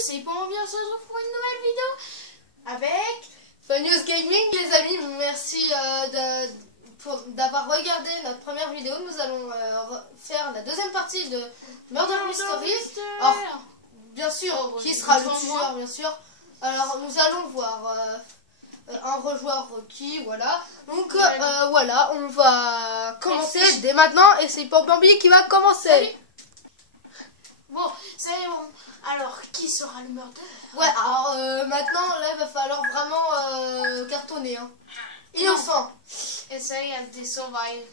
c'est bon, bien, on se retrouve pour une nouvelle vidéo avec Funnews Gaming, les amis. Merci d'avoir regardé notre première vidéo. Nous allons faire la deuxième partie de Murder Mystery. Alors, bien sûr, qui sera le tueur, bien sûr. Alors, nous allons voir un rejoueur qui, voilà. Donc, voilà, on va commencer dès maintenant. Et c'est Pop Bambi qui va commencer. Salut. Bon, c'est bon. Alors, qui sera le meurtrier? Ouais, alors maintenant, là, il va falloir vraiment cartonner. Hein. Innocent. Essaye à des survive.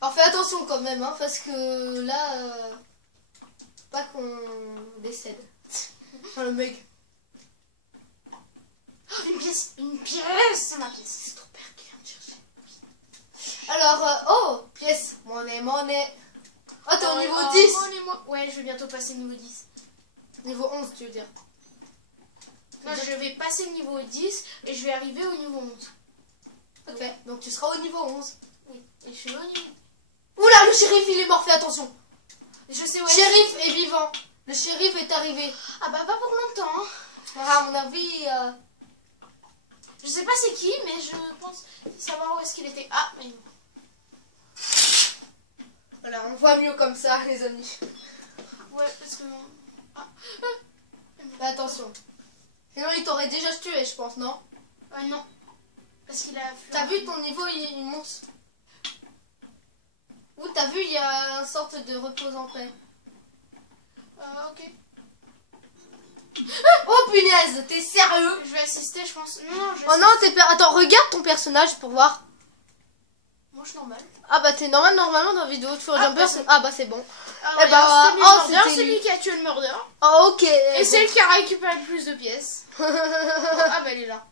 Alors, fais attention quand même, hein, parce que là, pas qu'on décède. Enfin, le mec. Oh, une pièce, c'est ma pièce. C'est ton père qui vient de chercher. Alors, oh, pièce, monnaie. Oh, t'es au niveau 10. Ouais, je vais bientôt passer niveau 10. Niveau 11, tu veux dire. Non, je vais passer le niveau 10 et je vais arriver au niveau 11. Ok, donc tu seras au niveau 11. Oui, et je suis au niveau... Oula, le shérif, il est mort, fais attention. Je sais où Le shérif est vivant. Le shérif est arrivé. Ah bah, pas pour longtemps. Hein. Ah, à mon avis... Je sais pas c'est qui, mais je pense savoir où est-ce qu'il était. Ah, mais... Voilà, on voit mieux comme ça, les amis. Ouais, parce que... Ah. Fais attention. Sinon, il t'aurait déjà tué, je pense, non? Non. Parce qu'il a... T'as vu ton niveau, il monte. Ou t'as vu, il y a une sorte de repose en paix. Ok. Oh punaise, t'es sérieux? Je vais assister, je pense. Non, je vais Oh non, attends, regarde ton personnage pour voir. Moi, je suis normal. Ah bah t'es normalement dans la vidéo de Fur Jumper. Ah bah c'est bon. Alors, Eh bah, c'est lui qui a tué le murder. Oh ok. Et c'est lui qui a récupéré le plus de pièces. Ah bah elle est là.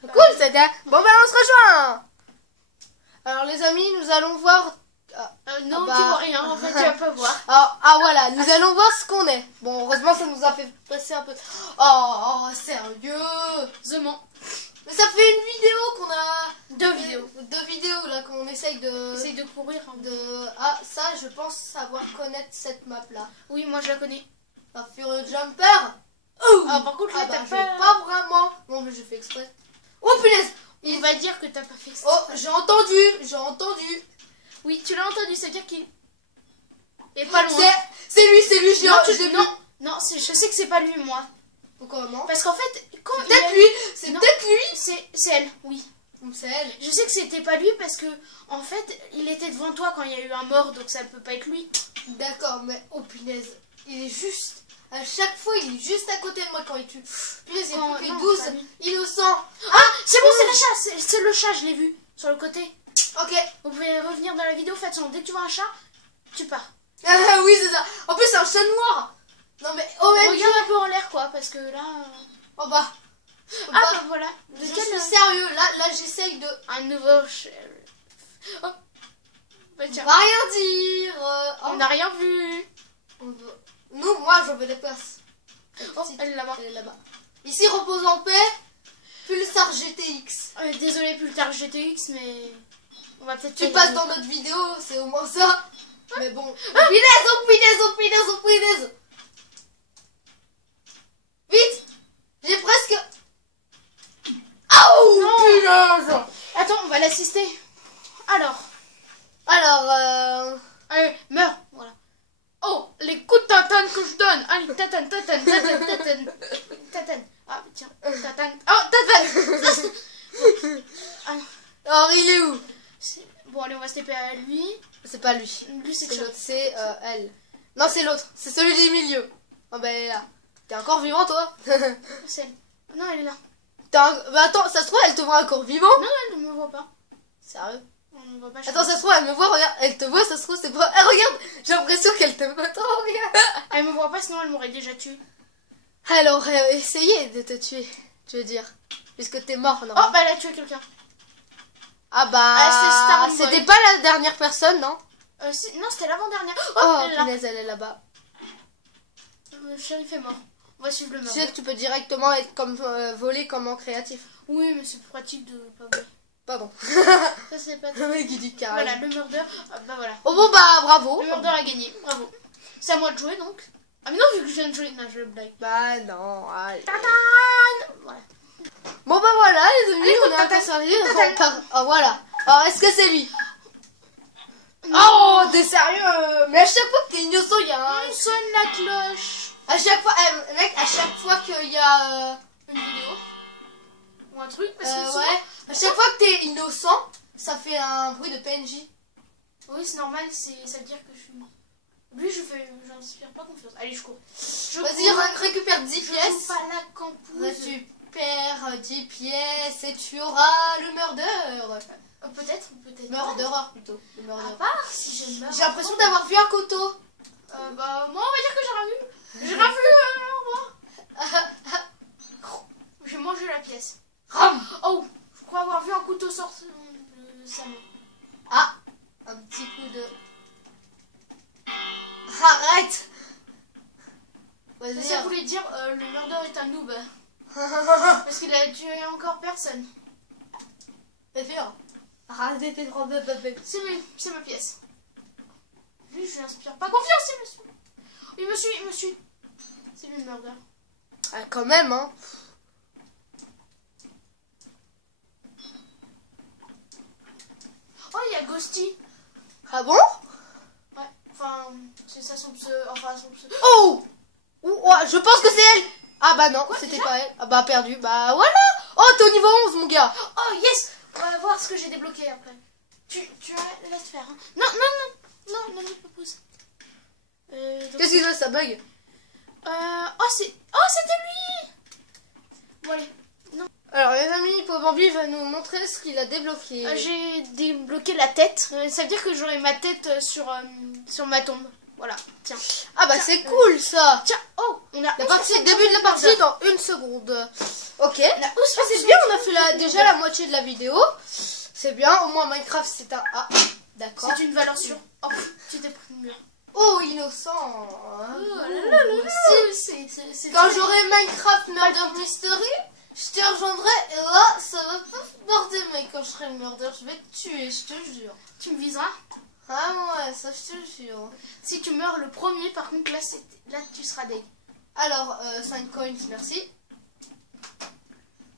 Cool, c'était. Bon bah on se rejoint. Alors les amis, nous allons voir. Non, bah... tu vois rien, en fait, tu vas pas voir. Alors, voilà, nous allons voir ce qu'on est. Bon, heureusement, ça nous a fait passer un peu. Oh, sérieusement. Mais ça fait une vidéo qu'on a. Deux vidéos là qu'on essaye de. Essaye de courir. Hein. Ah, ça, je pense savoir connaître cette map là. Oui, moi je la connais. Un Furious Jumper. Oh ah, par contre, là, t'as pas vraiment. Non, mais je fais exprès. Oh punaise. Il va dire que t'as pas fait exprès. Oh, j'ai entendu. Oui, tu l'as entendu, ça veut dire qu'il est pas loin. C'est lui, non, je sais que c'est pas lui, moi. Comment? Parce qu'en fait, quand c'est peut-être lui. C'est elle, oui. C'est elle. Je sais que c'était pas lui parce que, en fait, il était devant toi quand il y a eu un mort, donc ça peut pas être lui. D'accord, mais oh punaise, il est juste. À chaque fois, il est juste à côté de moi quand il tue. Punaise, il y a plus que 12 innocents. Ah, c'est bon, c'est le chat, c'est le chat, je l'ai vu, sur le côté. Ok. Vous pouvez revenir dans la vidéo, faites son. Dès que tu vois un chat, tu pars. Ah oui, c'est ça. En plus, c'est un chat noir. Non, mais regarde un peu en l'air, quoi, parce que là. Oh bah. Bah voilà. Je suis sérieux. Là, j'essaye de. Un nouveau shérif. Oh. Bah, tiens. On va rien dire. On n'a rien vu. Nous, moi, je veux des places. Oh, elle est là-bas. Ici, repose en paix. Pulsar GTX. Désolé, Pulsar GTX, mais on va peut-être. Tu passes dans notre vidéo, c'est au moins ça. Mais bon. Oh punaise. Vite. J'ai presque. Oh punaise. Attends, on va l'assister. Alors. Allez, meurs. Voilà. Oh, les coups de tatane que je donne. Allez, tatane. Ah, tiens, tatane. Oh, tatane. Alors, il est où? Bon, allez, on va se taper à lui. C'est pas lui. Lui, c'est l'autre, c'est elle. Non, c'est l'autre. C'est celui du milieu. Oh, bah, elle est là. T'es encore vivant, toi? C'est elle. Non, elle est là. Bah, attends, ça se trouve, elle te voit encore vivant? Non, elle ne me voit pas. Sérieux? On ne voit pas. Attends, ça se trouve, elle me voit, regarde. Elle te voit, ça se trouve, c'est pas. Eh, regarde! J'ai l'impression qu'elle t'aime pas trop, regarde. Elle me voit pas, sinon elle m'aurait déjà tué. Elle aurait essayé de te tuer, tu veux dire. Puisque t'es mort, non? Oh, bah, elle a tué quelqu'un. Ah, bah. C'était pas la dernière personne, non? Non, c'était l'avant-dernière. Oh, punaise, elle est là-bas. Le shérif est mort. On va suivre le meurtre. Tu sais que tu peux directement être comme voler comme en créatif. Oui, mais c'est pratique de pas voler. Pardon. Ça, c'est pas le mec, il dit carré. Voilà, le murder. Bah voilà. Oh bon, bah bravo. Le murder a gagné. Bravo. C'est à moi de jouer donc. Ah mais non, vu que je viens de jouer, non, je blague. Bah non, allez. Tadam! Voilà. Bon bah voilà les amis, Allez, on est un peu tatan. sérieux. Oh voilà. Alors est-ce que c'est lui? Oh, t'es sérieux? Mais à chaque fois que t'es innocent, il y a un... On sonne la cloche. À chaque fois, mec, à chaque fois qu'il y a Une vidéo. Ou un truc, parce que souvent- ouais, à chaque fois que t'es innocent, ça fait un bruit de PNJ. Oui, c'est normal, ça veut dire que je suis... Lui, j'inspire pas confiance. Allez, je cours. Vas-y, récupère 10 Je pièces. joue pas la campouse. Récupère 10 pièces et tu auras le murder. Peut-être, peut-être. Murderer plutôt. Le À murder. part si je meurs. J'ai l'impression d'avoir vu un couteau. Bah, moi, on va dire que j'ai rien vu. J'ai rien vu, moi. J'ai mangé la pièce. Oh, je crois avoir vu un couteau sortir de sa main. Ah, un petit coup de... Arrête. Vas-y. Ça voulait dire le murder est un noob. Parce qu'il a tué encore personne. Fais faire. Arrêtez tes trop bébé. C'est ma pièce. Lui, je lui inspire pas confiance, il me suit. Il me suit. C'est lui le murder. Ah, quand même, hein. Oh, il y a Ghosty. Ah bon? Ouais, enfin, c'est ça son pseudo. Enfin, son pseudo. Oh, ouais, je pense que c'est elle. Ah bah non, Quoi, c'était déjà pas elle. Ah bah perdu. Bah voilà. Oh, t'es au niveau 11, mon gars. Oh, yes. On va voir ce que j'ai débloqué après. Tu laisse faire. Hein. Non, ne me propose. Qu'est-ce qui se passe, ça bug? Oh, c'était lui. Bon, allez. Non. Alors les amis, Bambi va nous montrer ce qu'il a débloqué. J'ai débloqué la tête. Ça veut dire que j'aurai ma tête sur ma tombe. Voilà, tiens. Ah bah Tiens, c'est cool ça. Tiens, oh, on a... La partie, début de la partie dans 1 seconde. Ok. La hausse, C'est bien, on a fait déjà la moitié de la vidéo. C'est bien, au moins Minecraft c'est un... Ah, d'accord. C'est une valeur sûre. Oh, tu t'es pris le mur. Oh, innocent. Oh là là là là. C'est Quand j'aurai Minecraft Murder Mystery, je te rejoindrai et là, ça va pas border, mec. Quand je serai le murder, je vais te tuer, je te jure. Tu me viseras. Ah ouais, ça je te jure. Si tu meurs le premier, par contre, là tu seras deg. Alors, 5 coins, merci.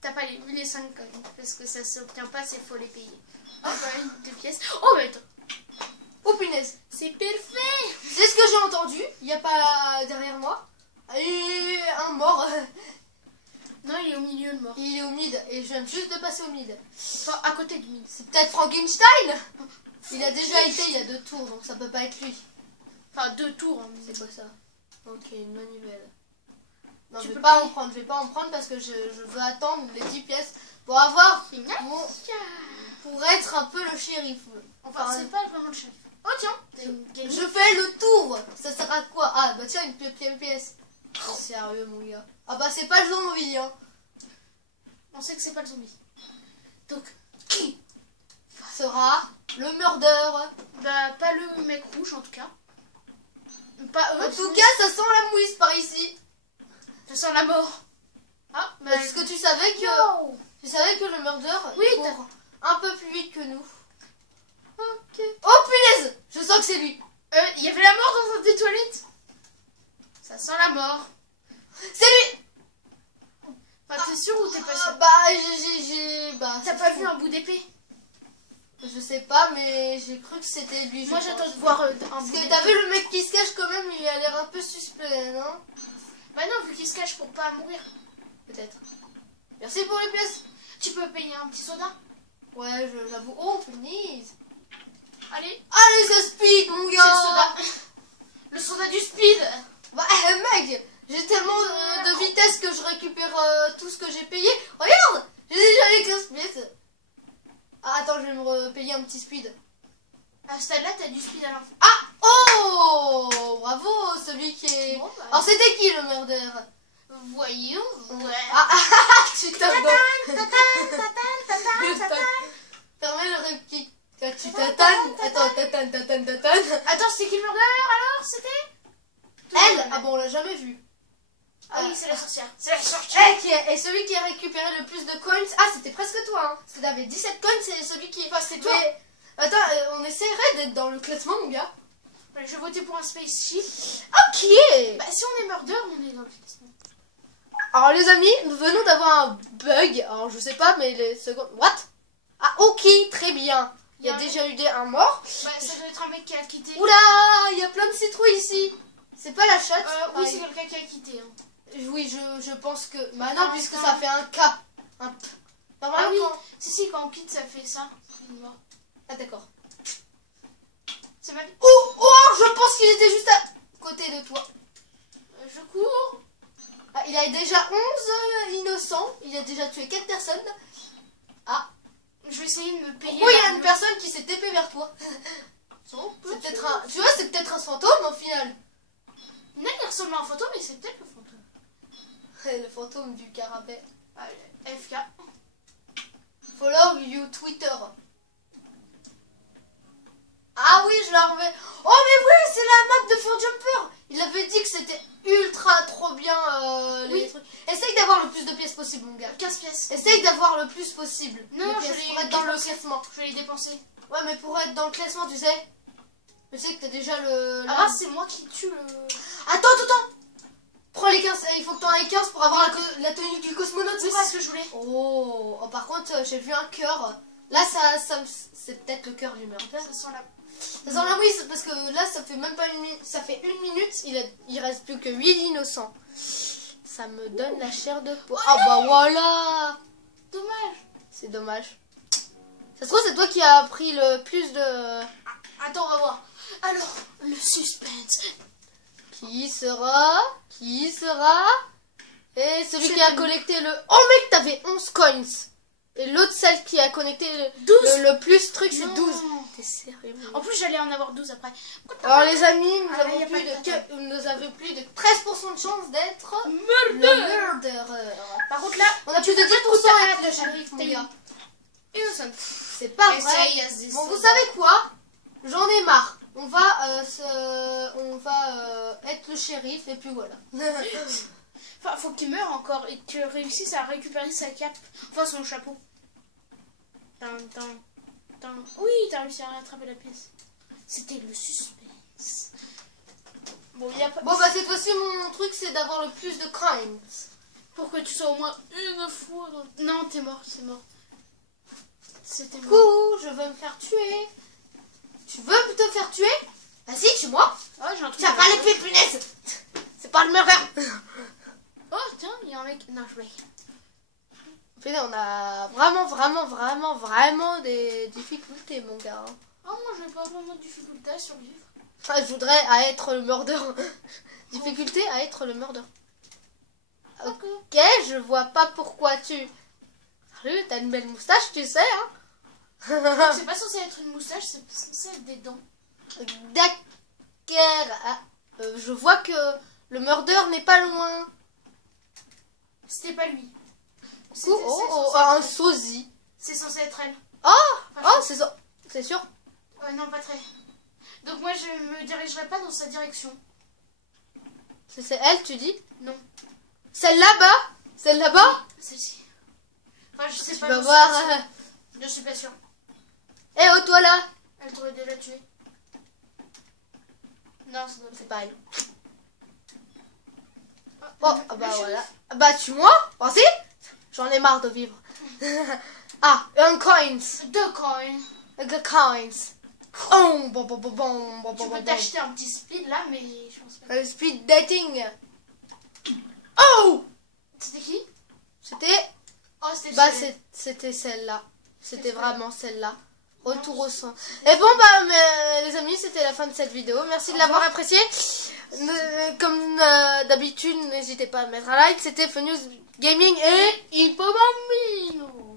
T'as pas vu les 5 coins, parce que ça s'obtient pas, c'est faut les payer. Oh, bah, 2 pièces. Oh, mais attends. Oh punaise. C'est parfait. C'est ce que j'ai entendu. Il n'y a pas derrière moi. Et un mort. Non, il est au milieu, le mort. Il est au mid et je viens juste de passer au mid. Enfin, à côté du mid. C'est peut-être Frankenstein. Il a déjà été il y a 2 tours, donc ça peut pas être lui. Enfin, 2 tours. Hein. C'est quoi ça? Ok, une manivelle. Non, Tu je vais peux pas payer. en prendre. Je vais pas en prendre parce que je veux attendre les 10 pièces pour avoir mon... pour être un peu le shérif. Enfin, c'est pas vraiment le chef. Oh, tiens. T'as une gaming. Je fais le tour. Ça sert à quoi? Ah bah tiens, une pièce. Oh, sérieux mon gars. Ah bah c'est pas le zombie hein. On sait que c'est pas le zombie. Donc, qui Sera le murder. Bah, pas le mec rouge en tout cas. Pas eux. En tout cas, ça sent la mouise par ici. Je sens la mort. Ah, bah. Est-ce que tu savais que Wow. le murder Oui, court un peu plus vite que nous? Ok. Oh punaise, je sens que c'est lui. Il y avait la mort dans des toilettes. Ça sent la mort. C'est lui. Enfin, t'es sûr ou t'es pas sûr? Bah T'as c'est pas fou. vu un bout d'épée? Je sais pas, mais j'ai cru que c'était lui. Moi, je j'attends pense. de voir un Parce bout que d'épée. t'as vu le mec qui se cache quand même, il a l'air un peu suspect, non? Bah non, vu qu'il se cache pour pas mourir. Peut-être. Merci pour les pièces. Tu peux payer un petit soda? Ouais, j'avoue. Oh, punaise. Allez, Allez, ça speed, mon c'est gars. le soda. Le soda du speed. Bah, mec, j'ai tellement de vitesse que je récupère tout ce que j'ai payé. Regarde, j'ai déjà les 15 pièces. Ah, attends, je vais me repayer un petit speed. À ce stade-là, t'as du speed à l'info. Ah, oh, bravo, celui qui est... Bon, bah, Alors, c'était qui le murder? voyons. Ouais. Ah, tu tapes dans... Fermez le réplique. Tu tatanes. Attends, tatane. Attends, c'est qui le murder alors? C'était Elle? Ah bon, on l'a jamais vue. Ah oui, c'est la sorcière. C'est la sorcière. Et celui qui a récupéré le plus de coins... Ah, c'était presque toi, hein. Si t'avais 17 coins, c'est celui qui... Enfin, c'est toi. Mais... Attends, on essaierait d'être dans le classement, mon gars. Allez, je vais voter pour un spaceship. Ok. Bah, si on est murder, on est dans le classement. Alors les amis, nous venons d'avoir un bug. Alors je sais pas, mais les secondes... What? Ah ok, très bien. Il y a déjà eu un mort. Bah, ça doit être un mec qui a quitté. Oula, il y a plein de citrouilles ici. C'est pas la chatte? Oui, c'est quelqu'un qui a quitté. Hein. Oui, je pense que... Bah non, puisque ça fait un K. Un P. Normalement, oui. quand... Si, quand on quitte, ça fait ça. Ah d'accord. C'est mal. Oh, je pense qu'il était juste à côté de toi. Je cours. Ah, il a déjà 11 innocents. Il a déjà tué 4 personnes. Ah. Je vais essayer de me payer. Pourquoi il y a une personne qui s'est TP vers toi? C'est peut-être un... Tu vois, c'est peut-être un fantôme au final. Non, il ressemble à un fantôme, mais c'est peut-être le fantôme. Le fantôme du carabet. Allez, FK. Follow you Twitter. Ah oui, je l'ai revu. Oh mais oui, c'est la map de Fur Jumper. Il avait dit que c'était ultra trop bien les trucs. Essaye d'avoir le plus de pièces possible, mon gars. 15 pièces. Essaye d'avoir le plus possible. Non, de pièces pour être dans le classement. Je vais les dépenser. Ouais, mais pour être dans le classement, tu sais. Je sais que t'as déjà le... Ah, c'est moi qui tue le... Attends. Prends les 15. Il faut que t'en aies 15 pour avoir la tenue du cosmonaute, c'est c'est ce que je voulais. Oh, par contre, j'ai vu un cœur. Là, c'est peut-être le cœur du meurtre. Ça sent la... Ça sent la oui, parce que là, ça fait même pas une minute. Ça fait 1 minute, il reste plus que 8 innocents. Ça me donne la chair de poule. Ah bah voilà. Dommage. C'est dommage. Ça se trouve, c'est toi qui as pris le plus de... Attends, on va voir. Alors, le suspense. Qui sera Et celui qui a collecté le... Oh mec, t'avais 11 coins. Et l'autre, celle qui a connecté le plus truc, c'est 12. T'es sérieux? En plus, j'allais en avoir 12 après. Alors les amis, nous avons plus de 13% de chance d'être murderer. Par contre là, on a plus de 10% avec le shérif, mon gars. Innocent. C'est pas vrai. Bon, vous savez quoi? J'en ai marre. On va être le shérif et puis voilà. Enfin, faut qu'il meure encore et que tu réussisses à récupérer sa cape. Enfin, son chapeau. Oui, t'as réussi à rattraper la pièce. C'était le suspense. Bon, y a pas... Bon, bah cette fois-ci, mon truc, c'est d'avoir le plus de crimes. Pour que tu sois au moins une fois dans... Non, t'es mort, c'est mort. C'était mort. Coucou, je veux me faire tuer. Tu veux te faire tuer? Vas-y, tue-moi. Ouais, j'ai un truc. T'as pas les pieds, punaise. C'est pas le murder. Oh, tiens, il y a un mec... Non, je vais... On a vraiment des difficultés, mon gars. Oh, moi, je n'ai pas vraiment de difficulté à survivre. Enfin, je voudrais à être le murder. Difficulté à être le murder. Ok, je vois pas pourquoi tu... Salut, t'as une belle moustache, tu sais, hein. C'est pas censé être une moustache, c'est censé être des dents. D'accord. Ah, je vois que le murder n'est pas loin. C'était pas lui. Un sosie. C'est censé être elle. C'est ça. C'est sûr. Non, pas très. Donc moi, je me dirigerai pas dans sa direction. C'est elle, tu dis? Non. Celle là-bas? Celle là-bas? Celle-ci. Enfin, je sais tu pas. vas voir. Je suis pas sûre. Eh oh, toi là? Elle t'aurait déjà tué. Non, c'est pas elle. Bah voilà. Bah tue-moi. Vas-y. J'en ai marre de vivre. Un coins. 2 coins. The coins. Oh, Tu peux t'acheter un petit speed là, mais je pense pas. Speed dating. Oh. C'était qui? C'était... c'était celle-là. C'était vraiment celle-là. Retour au sang. Et bon, les amis, c'était la fin de cette vidéo. Merci de l'avoir apprécié. Comme d'habitude, n'hésitez pas à mettre un like. C'était Funnews Gaming et Hippo Bambino.